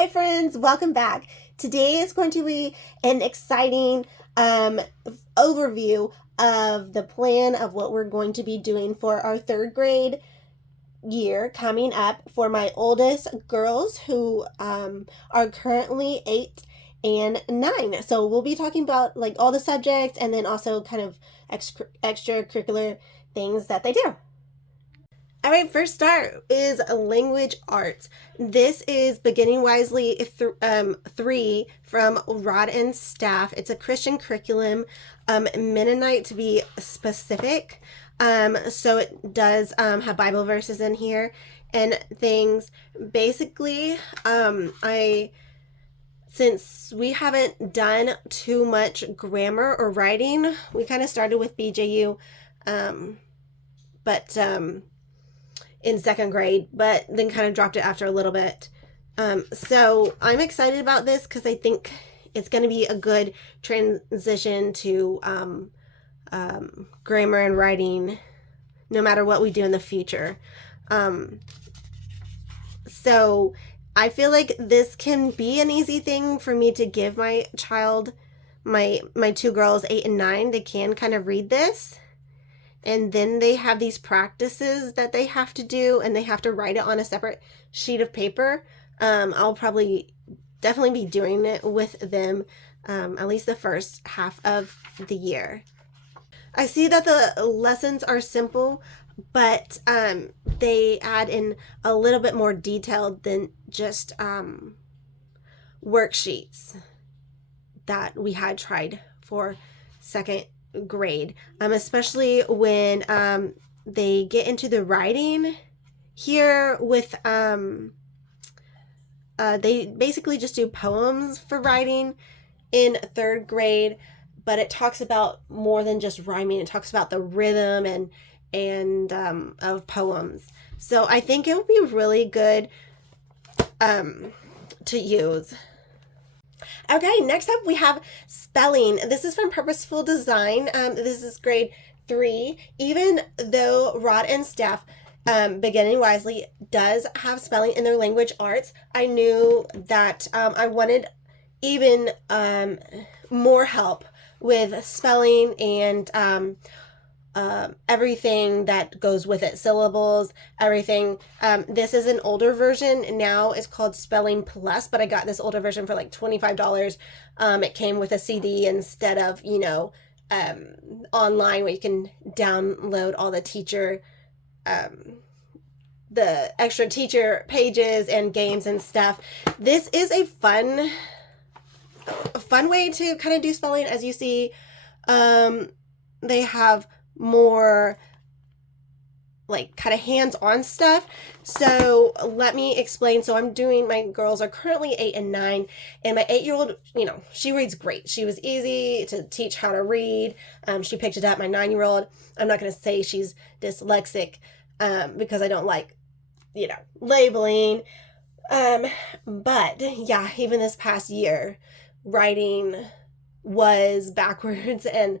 Hi friends, welcome back. Today is going to be an exciting overview of the plan of what we're going to be doing for our third grade year coming up for my oldest girls who are currently 8 and 9. So we'll be talking about like all the subjects and then also kind of extracurricular things that they do. All right, first start is language arts. This is Beginning Wisely 3 from Rod and Staff. It's a Christian curriculum, Mennonite to be specific. So it does have Bible verses in here and things. Basically, since we haven't done too much grammar or writing, we kind of started with BJU, but in second grade, but then kind of dropped it after a little bit. So I'm excited about this because I think it's going to be a good transition to grammar and writing, no matter what we do in the future. So I feel like this can be an easy thing for me to give my child, my two girls, 8 and 9. They can kind of read this. And then they have these practices that they have to do, and they have to write it on a separate sheet of paper. I'll definitely be doing it with them at least the first half of the year. I see that the lessons are simple, but they add in a little bit more detail than just worksheets that we had tried for second grade, especially when they get into the writing here with they basically just do poems for writing in third grade, but it talks about more than just rhyming. It talks about the rhythm and of poems. So I think it would be really good to use. Okay, next up we have spelling. This is from Purposeful Design. This is grade 3. Even though Rod and Staff Beginning Wisely does have spelling in their language arts, I knew that I wanted even more help with spelling and everything that goes with it, syllables, everything. This is an older version. Now it's called Spelling Plus, but I got this older version for like $25. It came with a CD instead of, online where you can download all the the extra teacher pages and games and stuff. This is a fun way to kind of do spelling. As you see, they have more like kind of hands-on stuff. So let me explain. So my girls are currently 8 and 9, and my 8-year-old, she reads great. She was easy to teach how to read. She picked it up. My 9-year-old, I'm not going to say she's dyslexic because I don't like, labeling. But yeah, even this past year, writing was backwards and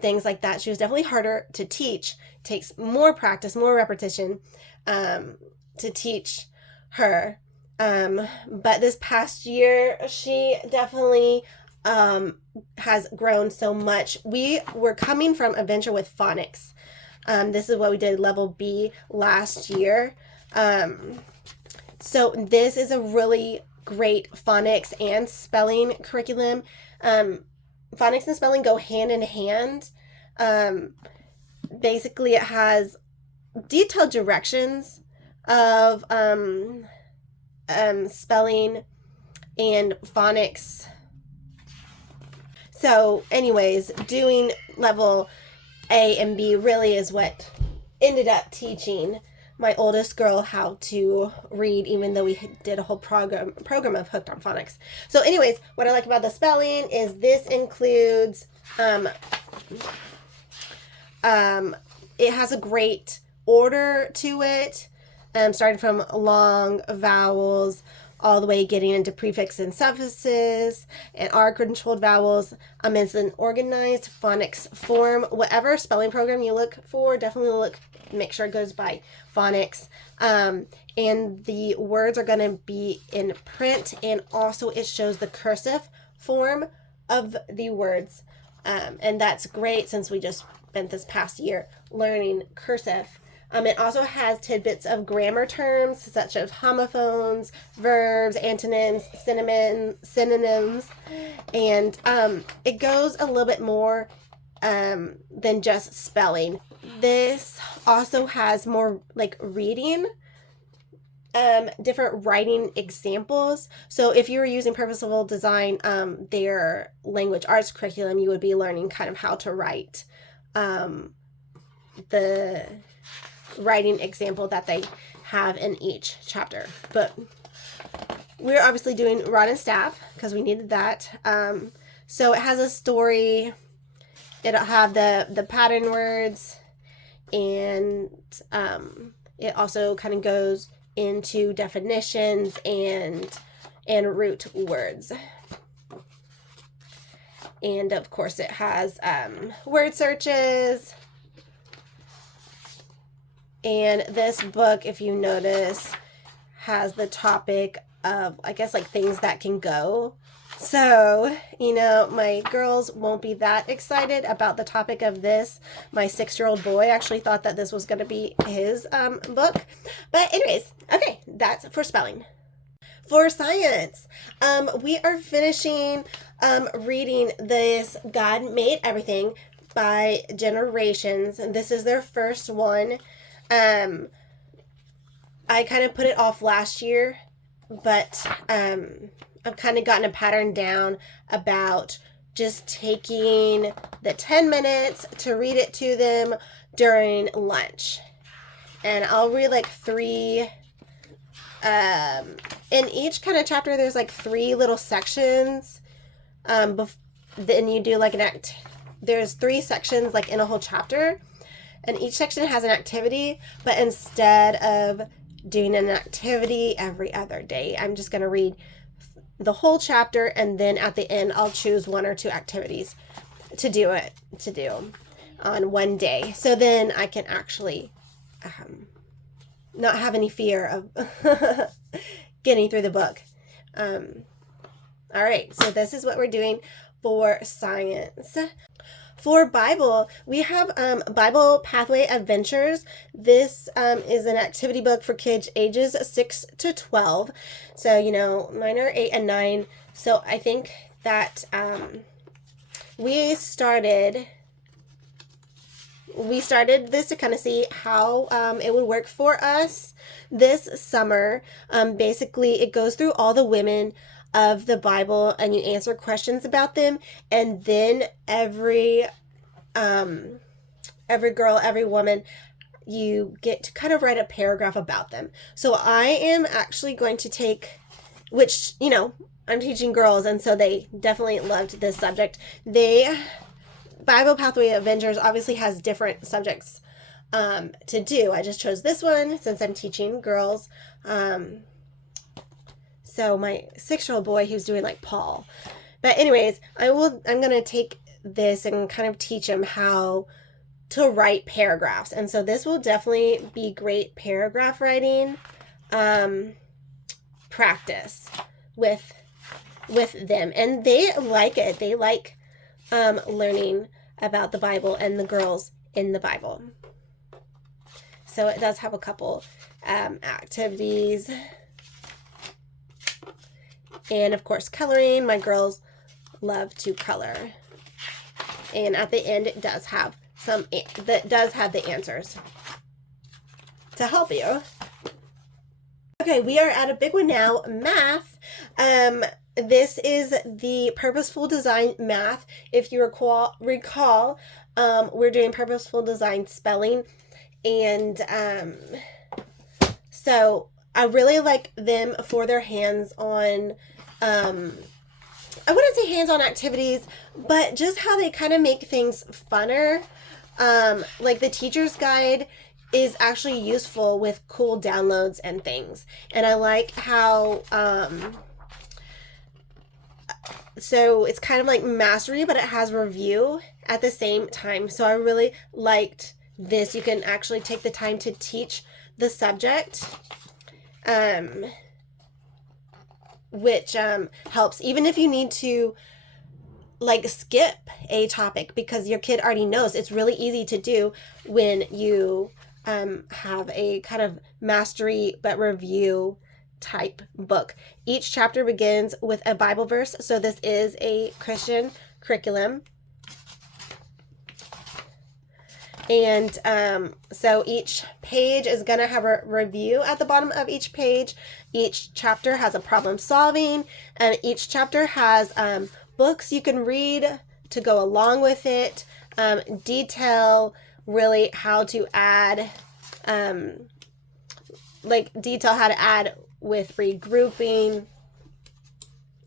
things like that. She was definitely harder to teach. Takes more practice, more repetition to teach her. But this past year, she definitely has grown so much. We were coming from a venture with phonics. This is what we did level B last year. So this is a really great phonics and spelling curriculum. Phonics and spelling go hand in hand. Basically, it has detailed directions of spelling and phonics. So anyways, doing level A and B really is what ended up teaching my oldest girl how to read, even though we did a whole program of Hooked on Phonics. So anyways, what I like about the spelling is this includes, it has a great order to it, starting from long vowels all the way getting into prefixes and suffixes and R-controlled vowels. It's an organized phonics form. Whatever spelling program you look for, definitely look make sure it goes by phonics. And the words are going to be in print, and also it shows the cursive form of the words. And that's great since we just spent this past year learning cursive. It also has tidbits of grammar terms such as homophones, verbs, antonyms, synonyms, and it goes a little bit more than just spelling. This also has more like reading, different writing examples. So if you were using Purposeful Design, their language arts curriculum, you would be learning kind of how to write the writing example that they have in each chapter. But we're obviously doing rod and staff because we needed that. So it has a story. It'll have the pattern words, and it also kind of goes into definitions and root words. And of course it has word searches. And this book, if you notice, has the topic of, I guess, like things that can go. So, you know, my girls won't be that excited about the topic of this. My 6-year-old boy actually thought that this was going to be his book. But anyways, okay, that's for spelling. For science, we are finishing reading this God Made Everything by Generations. And this is their first one. I kind of put it off last year, but I've kind of gotten a pattern down about just taking the 10 minutes to read it to them during lunch. And I'll read like 3, in each kind of chapter there's like 3 little sections. Then you do like there's 3 sections like in a whole chapter. And each section has an activity, but instead of doing an activity every other day, I'm just going to read the whole chapter, and then at the end, I'll choose 1 or 2 activities to do on one day. So then I can actually not have any fear of getting through the book. All right, so this is what we're doing for science. For Bible, we have Bible Pathway Adventures. This is an activity book for kids ages 6 to 12. So, you know, mine are 8 and 9. So I think that we started this to kind of see how it would work for us this summer. Basically, it goes through all the women of the Bible, and you answer questions about them, and then every girl, every woman, you get to kind of write a paragraph about them. So I am actually going to take, which, you know, I'm teaching girls, and so they definitely loved this subject. Bible Pathway Adventures obviously has different subjects to do. I just chose this one since I'm teaching girls. So my 6-year-old boy, he was doing like Paul. But anyways, I'm going to take this and kind of teach him how to write paragraphs. And so this will definitely be great paragraph writing practice with them. And they like it. They like learning about the Bible and the girls in the Bible. So it does have a couple activities. And of course, coloring. My girls love to color. And at the end, it does have the answers to help you. Okay, we are at a big one now, math. This is the Purposeful Design math. If you recall, we're doing Purposeful Design spelling. And so I really like them for their hands-on, I wouldn't say hands-on activities, but just how they kind of make things funner. Like the teacher's guide is actually useful with cool downloads and things. And I like how, so it's kind of like mastery, but it has review at the same time. So I really liked this, you can actually take the time to teach the subject, which helps, even if you need to like skip a topic because your kid already knows. It's really easy to do when you have a kind of mastery but review type book. Each chapter begins with a Bible verse, so this is a Christian curriculum. And so each page is going to have a review at the bottom of each page. Each chapter has a problem solving, and each chapter has books you can read to go along with it, detail really how to add, detail how to add with regrouping.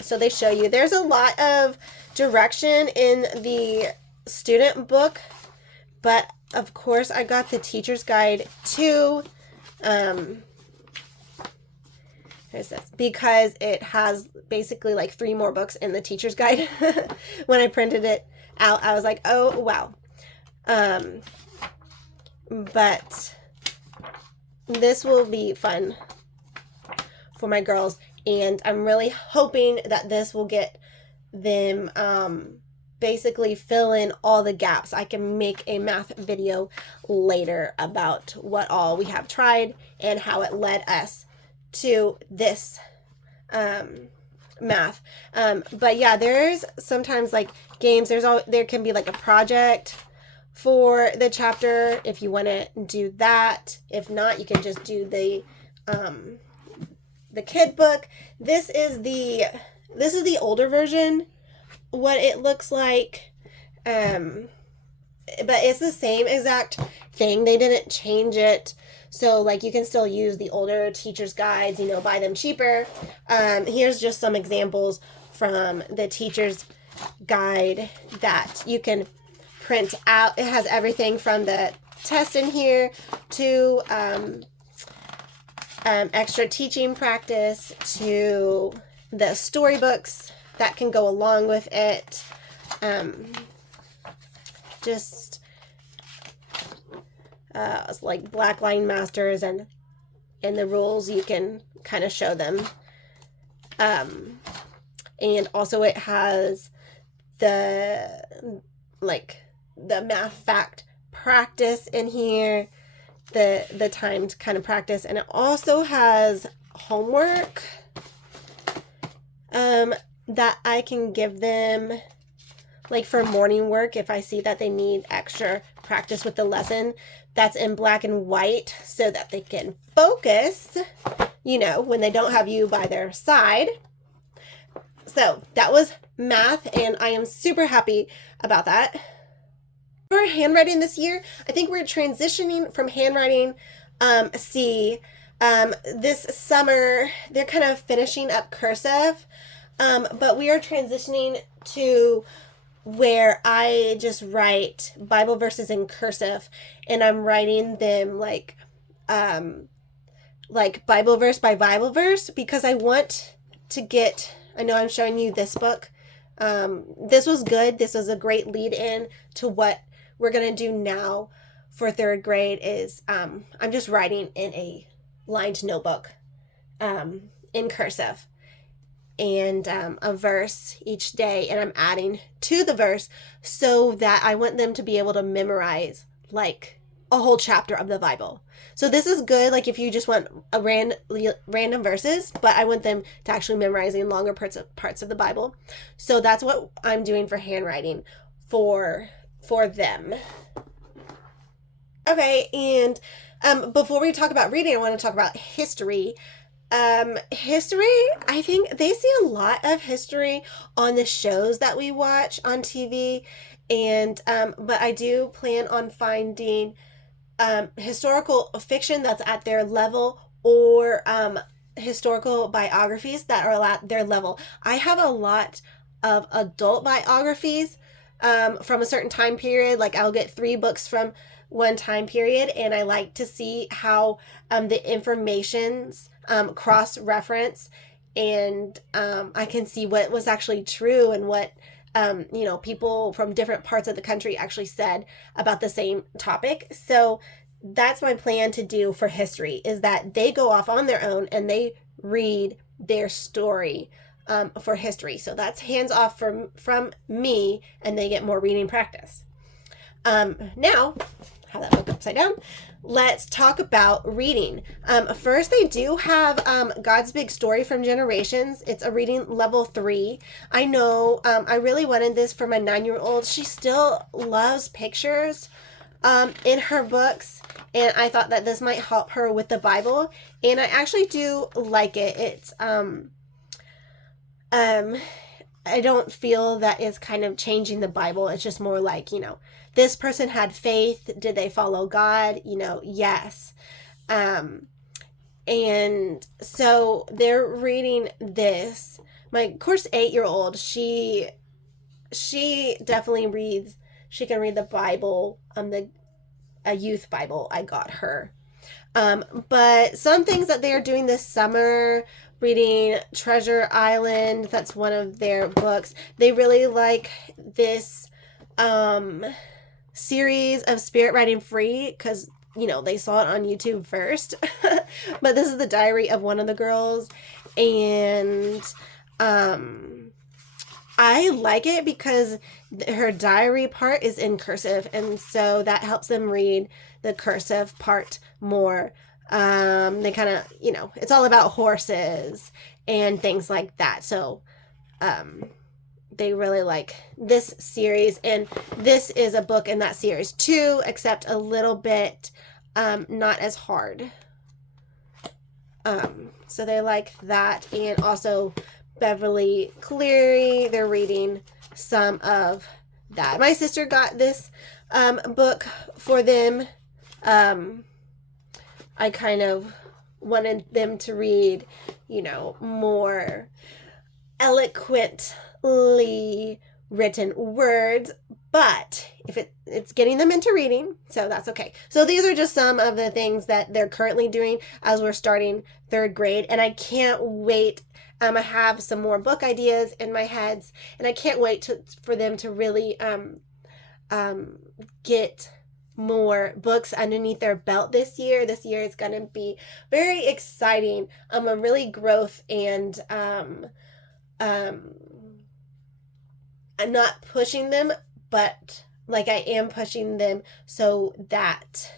So they show you. There's a lot of direction in the student book, but of course I got the teacher's guide too. Here's this, because it has basically like 3 more books in the teacher's guide. When I printed it out, I was like, oh wow. But this will be fun for my girls, and I'm really hoping that this will get them basically fill in all the gaps. I can make a math video later about what all we have tried and how it led us to this math. But yeah, there's sometimes like games. There can be like a project for the chapter if you want to do that. If not, you can just do the kid book. This is the older version, what it looks like, but it's the same exact thing. They didn't change it, so like you can still use the older teacher's guides, buy them cheaper. Here's just some examples from the teacher's guide that you can print out. It has everything from the test in here to extra teaching practice to the storybooks that can go along with it. It's like black line masters and the rules, you can kind of show them. And also it has the math fact practice in here, the timed kind of practice, and it also has homework that I can give them like for morning work if I see that they need extra practice with the lesson. That's in black and white so that they can focus, when they don't have you by their side. So that was math, and I am super happy about that. For handwriting this year, I think we're transitioning from handwriting C. This summer, they're kind of finishing up cursive, but we are transitioning to where I just write Bible verses in cursive, and I'm writing them like Bible verse by Bible verse, because I want to get, I know I'm showing you this book. This was good. This was a great lead in to what we're going to do now for 3rd grade is I'm just writing in a lined notebook in cursive, and a verse each day, and I'm adding to the verse so that I want them to be able to memorize like a whole chapter of the Bible. So this is good like if you just want a random verses, but I want them to actually memorizing longer parts of the Bible. So that's what I'm doing for handwriting for them. Okay, and before we talk about reading, I want to talk about history. History, I think they see a lot of history on the shows that we watch on TV, and but I do plan on finding historical fiction that's at their level, or historical biographies that are at their level. I have a lot of adult biographies from a certain time period. Like I'll get 3 books from one time period, and I like to see how the information's cross-reference, and I can see what was actually true and what people from different parts of the country actually said about the same topic. So that's my plan to do for history, is that they go off on their own and they read their story for history. So that's hands off from me, and they get more reading practice. Now, have that book upside down. Let's talk about reading. First, they do have God's Big Story from Generations. It's a reading level 3. I know I really wanted this for my 9-year-old. She still loves pictures in her books, and I thought that this might help her with the Bible, and I actually do like it. It's I don't feel that it's kind of changing the Bible. It's just more like, this person had faith. Did they follow God? Yes. And so they're reading this. My, of course, 8-year-old, she definitely reads. She can read the Bible, a youth Bible I got her. But some things that they are doing this summer, reading Treasure Island, that's one of their books. They really like this series of Spirit Riding Free because, they saw it on YouTube first. But this is the diary of one of the girls. And I like it because her diary part is in cursive, and so that helps them read the cursive part more. They kind of, it's all about horses and things like that. So they really like this series, and this is a book in that series too, except a little bit not as hard. So they like that, and also Beverly Cleary, they're reading some of that. My sister got this book for them. I kind of wanted them to read, more eloquently written words, but if it's getting them into reading, so that's okay. So these are just some of the things that they're currently doing as we're starting 3rd grade, and I can't wait. I have some more book ideas in my heads, and I can't wait for them to really get more books underneath their belt this year. This year is going to be very exciting. A really growth, and I'm not pushing them, but like I am pushing them so that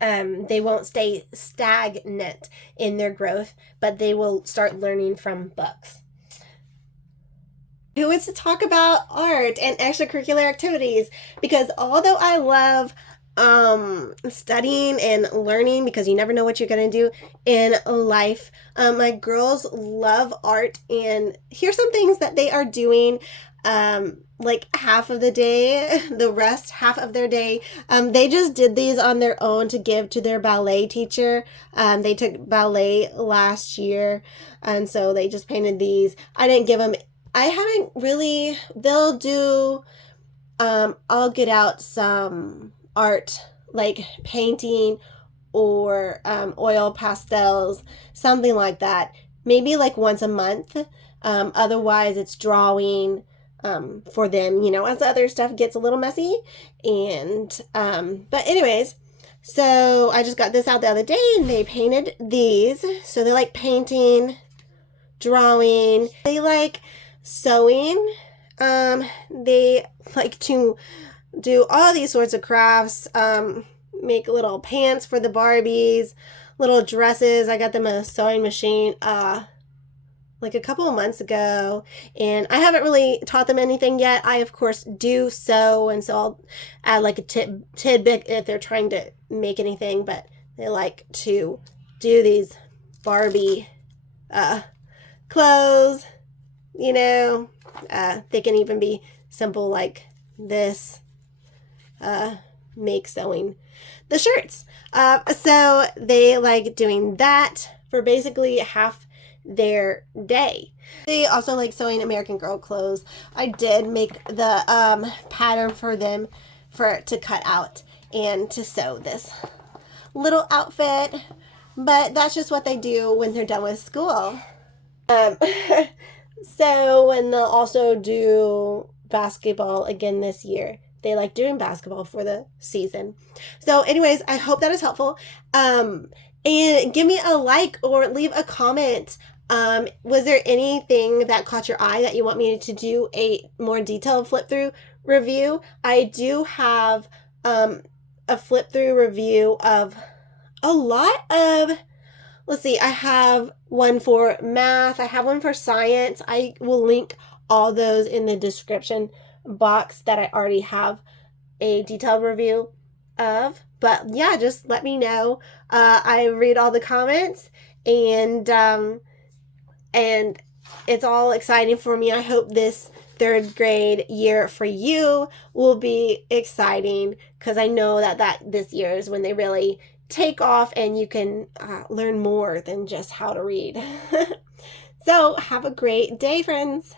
they won't stay stagnant in their growth, but they will start learning from books. Who is to talk about art and extracurricular activities, because although I love studying and learning, because you never know what you're going to do in life, my girls love art, and here's some things that they are doing like half of the day, the rest half of their day. They just did these on their own to give to their ballet teacher. They took ballet last year, and so they just painted these. I didn't give them, I haven't really, they'll do, I'll get out some art like painting or oil pastels, something like that, maybe like once a month. Otherwise it's drawing for them, as other stuff gets a little messy. And but anyways, so I just got this out the other day, and they painted these. So they like painting, drawing, they like sewing, they like to do all these sorts of crafts, make little pants for the Barbies, little dresses. I got them a sewing machine like a couple of months ago, and I haven't really taught them anything yet. I of course do sew, and so I'll add like a tidbit if they're trying to make anything, but they like to do these Barbie clothes. They can even be simple like this, make sewing the shirts. So they like doing that for basically half their day. They also like sewing American Girl clothes. I did make the pattern for them to cut out and to sew this little outfit, but that's just what they do when they're done with school. So, and they'll also do basketball again this year. They like doing basketball for the season. So, anyways, I hope that is helpful. And give me a like or leave a comment. Was there anything that caught your eye that you want me to do a more detailed flip through review? I do have a flip through review of a lot of, let's see, I have one for math, I have one for science. I will link all those in the description box that I already have a detailed review of. But yeah, just let me know. I read all the comments, and it's all exciting for me. I hope this third grade year for you will be exciting, because I know that this year is when they really take off and you can learn more than just how to read. So have a great day, friends.